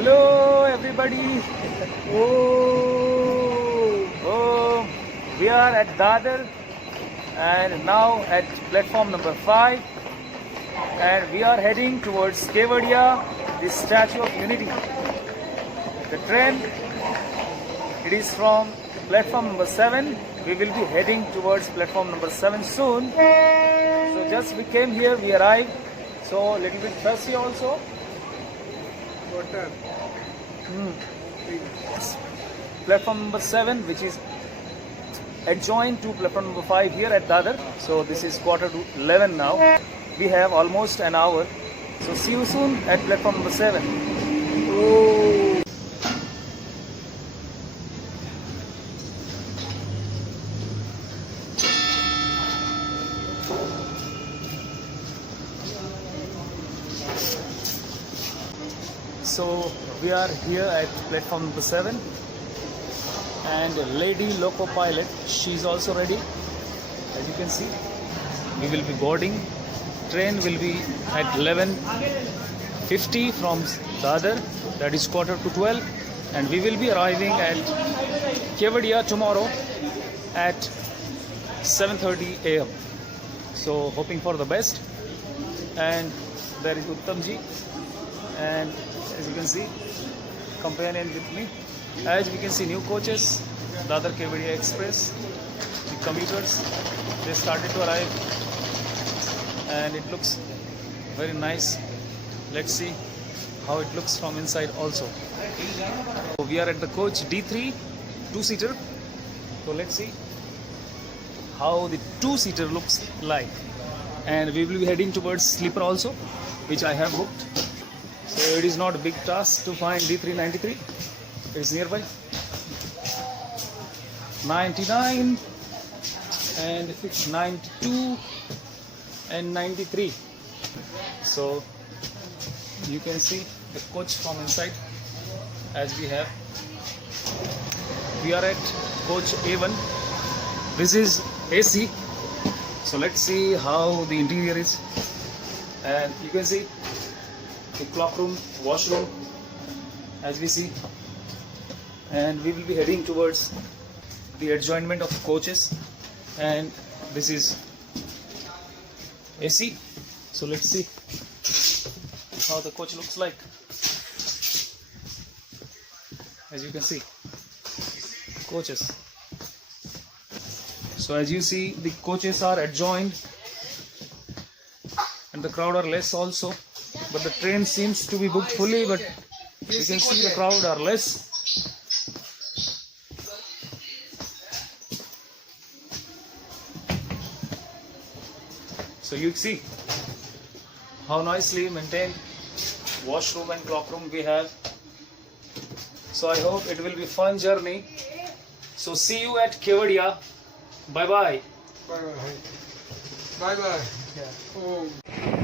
Hello everybody. Oh, we are at Dadar and now at platform number 5 and we are heading towards Kevadia, the Statue of Unity. The train, it is from platform number 7. We will be heading towards platform number 7 soon. So just we came here, we arrived. So little bit thirsty also. Water. Platform number 7, which is adjoined to platform number 5 here at Dadar. So this is quarter to 11 now. We have almost an hour. So see you soon at platform number 7. Oh. So we are here at platform number 7 and lady loco pilot, she is also ready. As you can see, we will be boarding. Train will be at 11:50 from Dadar, that is quarter to 12, and we will be arriving at Kevadia tomorrow at 7:30 AM. So hoping for the best. And there is Uttamji, and as you can see, companion with me. As we can see, new coaches, Dadar Kevadia Express, the commuters, they started to arrive and it looks very nice. Let's see how it looks from inside also. So we are at the coach D3 two-seater. So let's see how the two-seater looks like. And we will be heading towards sleeper also, which I have booked. So it is not a big task to find D393. It is nearby. 99 and 92 and 93. So you can see the coach from inside. As we are at coach A1. This is AC. So let's see how the interior is. And you can see the clock room, washroom, as we see. And we will be heading towards the adjournment of coaches. And this is AC. So let's see how the coach looks like. As you can see, coaches. So as you see, the coaches are adjoined and the crowd are less also. But the train seems to be booked fully, but you can see the crowd are less. So you see how nicely maintained washroom and clock room we have. So I hope it will be fun journey. So see you at Kevadia. Bye bye. Bye bye. Bye bye. Oh.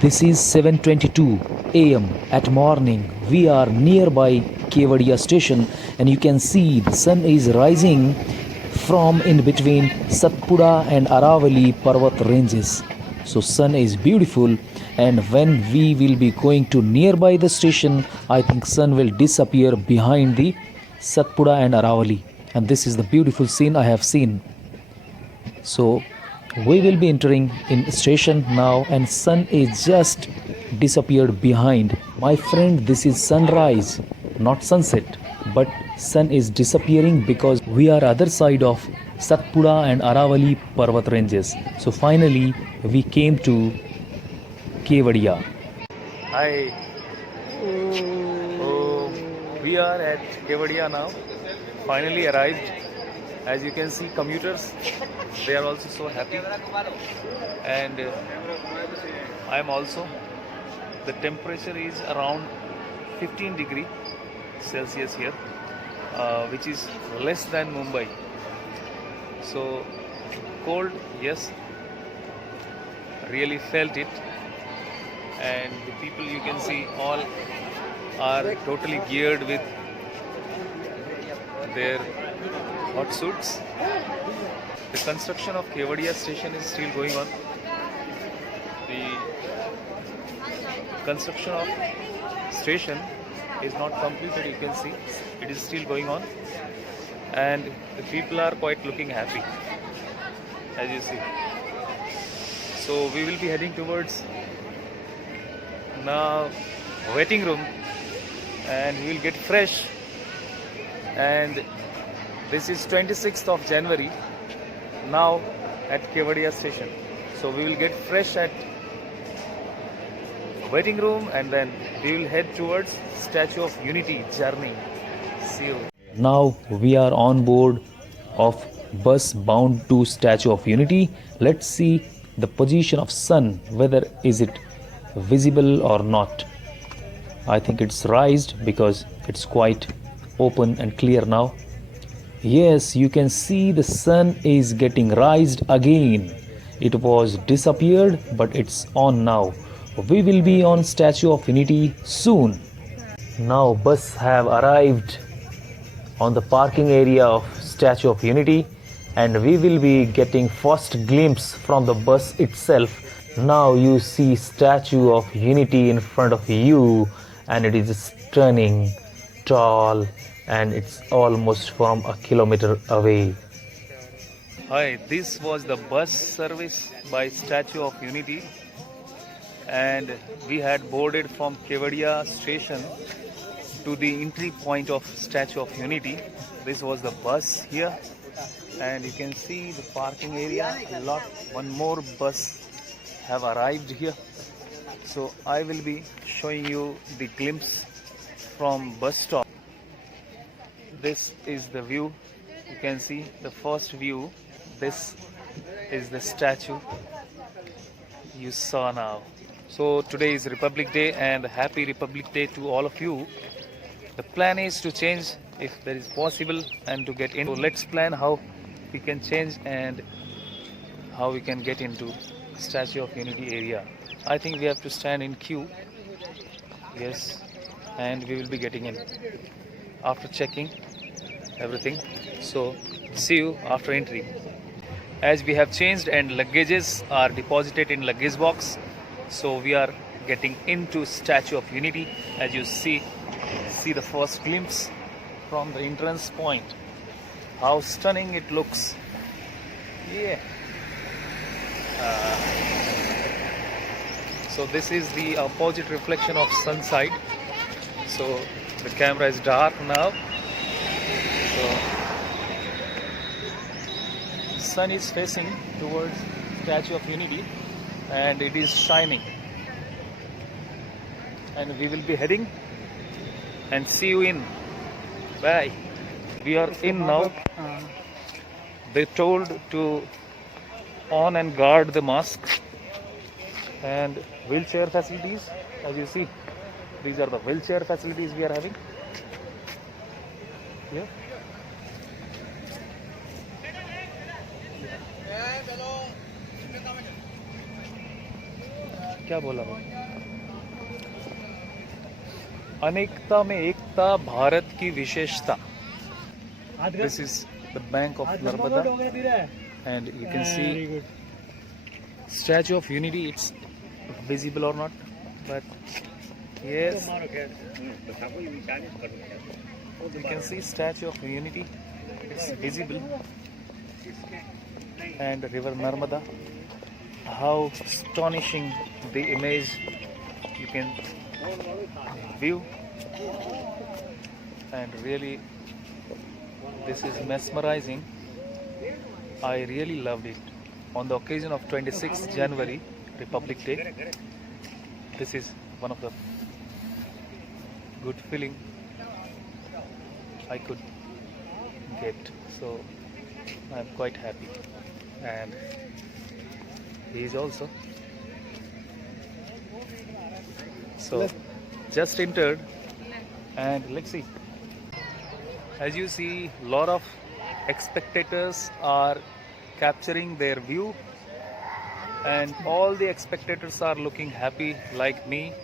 This is 7:22 AM at morning. We are nearby Kevadia station and you can see the sun is rising from in between Satpura and Aravali Parvat ranges. So sun is beautiful, and when we will be going to nearby the station, I think sun will disappear behind the Satpura and Aravali, and this is the beautiful scene I have seen. So we will be entering in station now and sun is just disappeared behind. My friend, this is sunrise, not sunset, but sun is disappearing because we are other side of Satpura and Aravali Parvat ranges. So finally we came to Kevadia. Hi. Oh, we are at Kevadia now. Finally arrived. As you can see, commuters, they are also so happy. And I am also. The temperature is around 15 degree Celsius here, which is less than Mumbai. So cold, yes, really felt it. And the people, you can see, all are totally geared with their hot suits. The construction of Kevadia station is still going on. The construction of station is not completed. You can see it is still going on, and the people are quite looking happy, as you see. So we will be heading towards now waiting room, and we will get fresh. And this is 26th of January now at Kevadia station. So we will get fresh at waiting room, and then we will head towards Statue of Unity journey. See you. Now we are on board of bus bound to Statue of Unity. Let's see the position of sun, whether is it visible or not. I think it's raised because it's quite open and clear now. Yes, you can see the sun is getting raised again. It was disappeared, but it's on now. We will be on Statue of Unity soon. Now bus have arrived on the parking area of Statue of Unity, and we will be getting first glimpse from the bus itself. Now you see Statue of Unity in front of you, and it is stunning, tall, and it's almost from a kilometer away. Hi, this was the bus service by Statue of Unity, and we had boarded from Kevadia station to the entry point of Statue of Unity. This was the bus here, and you can see the parking area. One more bus have arrived here. So I will be showing you the glimpse from bus stop. This is the view. You can see the first view. This is the statue you saw now. So today is Republic Day, and happy Republic Day to all of you. The plan is to change if there is possible and to get in. So let's plan how we can change and how we can get into Statue of Unity area. I think we have to stand in queue. Yes, and we will be getting in after checking everything. So see you after entry. As we have changed and luggages are deposited in luggage box, so we are getting into Statue of Unity. As you see the first glimpse from the entrance point. How stunning it looks. Yeah. So this is the opposite reflection of sun side. So the camera is dark now. So sun is facing towards Statue of Unity, and it is shining. And we will be heading, and see you in. Bye. We are in now. They told to on and guard the mask, and wheelchair facilities. As you see, these are the wheelchair facilities we are having. Yeah. क्या बोला वो? अनेकता में एकता भारत की विशेषता. This is the bank of Narmada, and you can see Statue of Unity. It's visible or not, but yes, you can see Statue of Unity. It's visible, and River Narmada. How astonishing the image you can view, and really this is mesmerizing. I really loved it. On the occasion of 26th January, Republic Day, this is one of the good feeling I could get. So I'm quite happy, and he is also. So just entered, and let's see. As you see, lot of spectators are capturing their view, and all the spectators are looking happy like me.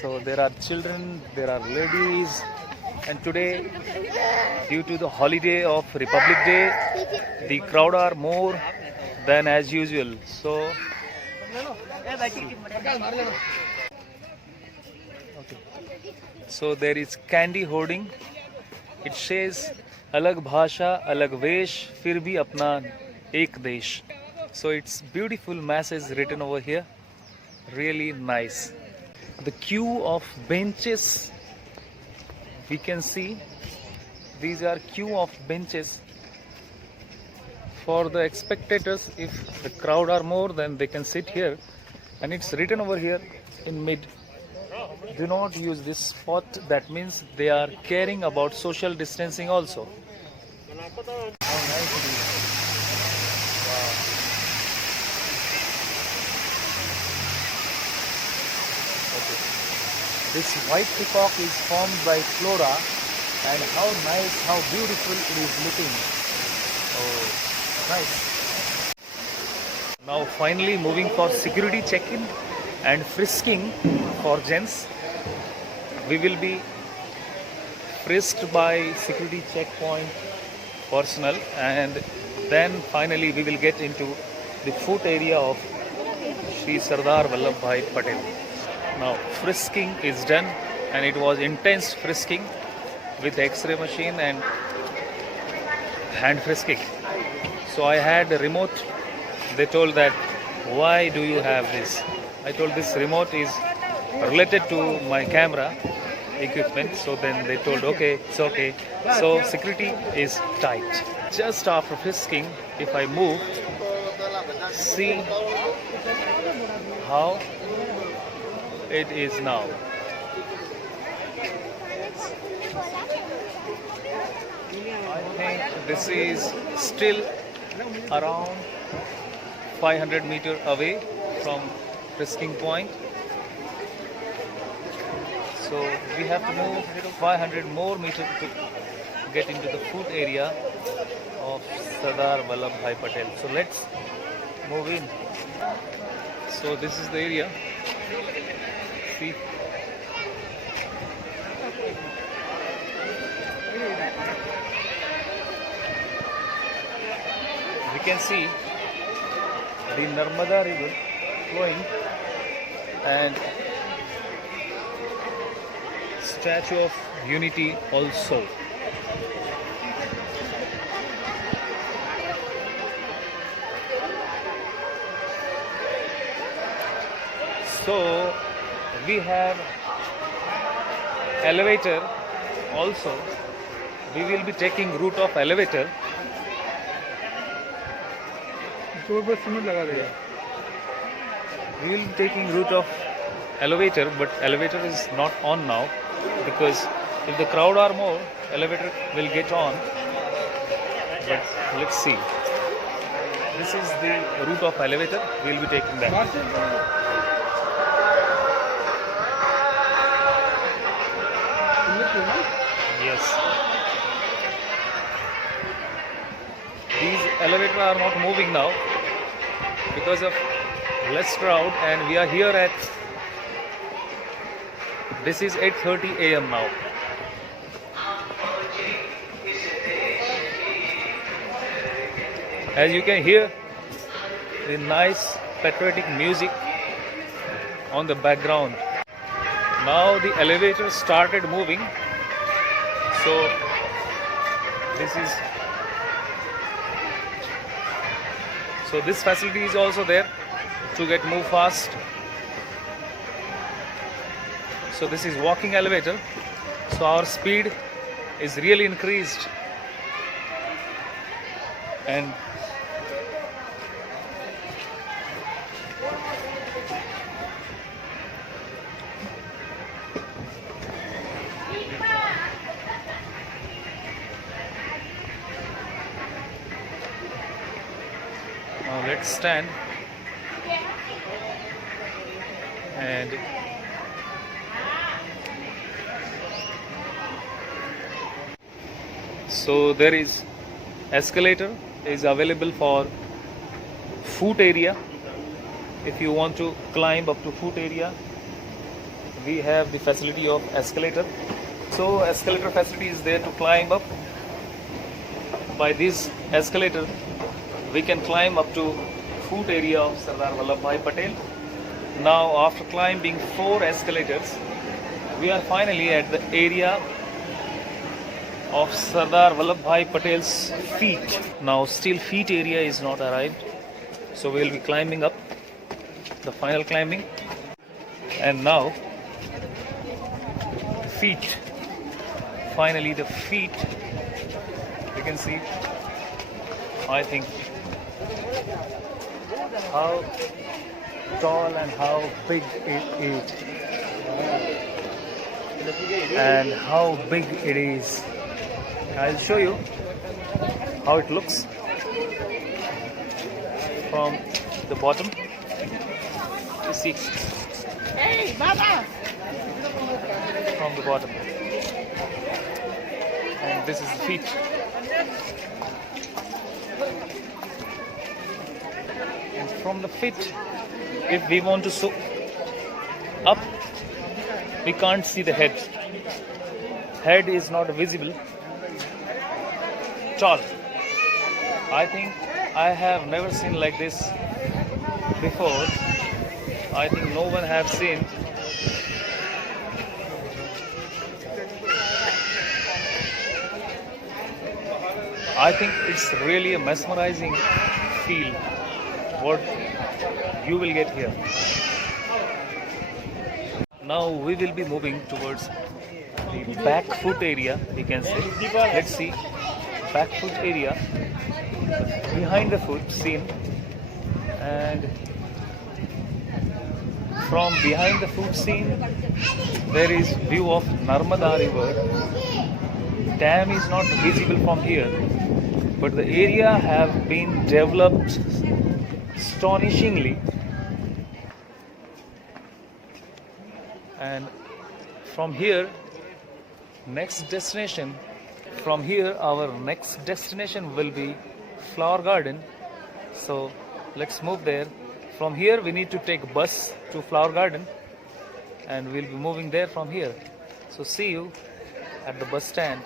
So there are children, there are ladies, and today, due to the holiday of Republic Day, the crowd are more than as usual. So So there is candy hoarding. It says alag bhasha alag vesh fir bhi apna ek desh. So it's beautiful message written over here, really nice. The queue of benches, we can see these are queue of benches for the spectators. If the crowd are more, then they can sit here, and it's written over here in mid, do not use this spot. That means they are caring about social distancing also. How nice it is. Wow. Okay. This white peacock is formed by flora, and how nice, how beautiful it is looking. Oh, nice. Now finally moving for security check-in and frisking for gents. We will be frisked by security checkpoint personnel, and then finally we will get into the foot area of Shri Sardar Vallabhbhai Patel. Now frisking is done, and it was intense frisking with X-ray machine and hand frisking. So I had a remote. They told that, why do you have this? I told this remote is related to my camera equipment. So then they told, okay, it's okay. So security is tight. Just after frisking, if I move, see how it is now. I think this is still around 500 meters away from frisking point. So we have to move 500 more meters to get into the food area of Sardar Vallabhbhai Patel. So let's move in. So this is the area. See. We can see the Narmada river flowing, and Statue of Unity also. So we have elevator also. We will be taking route of elevator. जोर पर cement लगा देगा. We will be taking route of elevator, but elevator is not on now, because if the crowd are more, elevator will get on. But let's see. This is the route of elevator. We will be taking that. Yes. These elevators are not moving now because of less crowd, and we are here at, this is 8:30 a.m. now. As you can hear the nice patriotic music on the background. Now the elevator started moving. So this is, so this facility is also there to get move fast. So this is walking elevator. So our speed is really increased, and now let's stand and so there is escalator is available for foot area. If you want to climb up to foot area, we have the facility of escalator. So escalator facility is there to climb up. By this escalator we can climb up to foot area of Sardar Vallabhbhai Patel. Now after climbing 4 escalators, We are finally at the area of Sardar Vallabhbhai Patel's feet. Now still feet area is not arrived, so we will be climbing up the final climbing. And now feet, finally the feet, you can see, I think how tall and how big it is, and how big it is. I'll show you how it looks from the bottom. You see, from the bottom, and this is the feet. And from the feet, if we want to sew up, we can't see the head. Head is not visible. Tall. I think I have never seen like this before. I think no one have seen. I think it's really a mesmerizing feel what you will get here. Now we will be moving towards the back foot area, we can say. Let's see back foot area, behind the foot scene, and from behind the foot scene there is view of Narmada river. Dam is not visible from here, but the area have been developed astonishingly. And from here, our next destination will be Flower Garden. So let's move there. From here we need to take bus to Flower Garden, and we'll be moving there from here. So see you at the bus stand.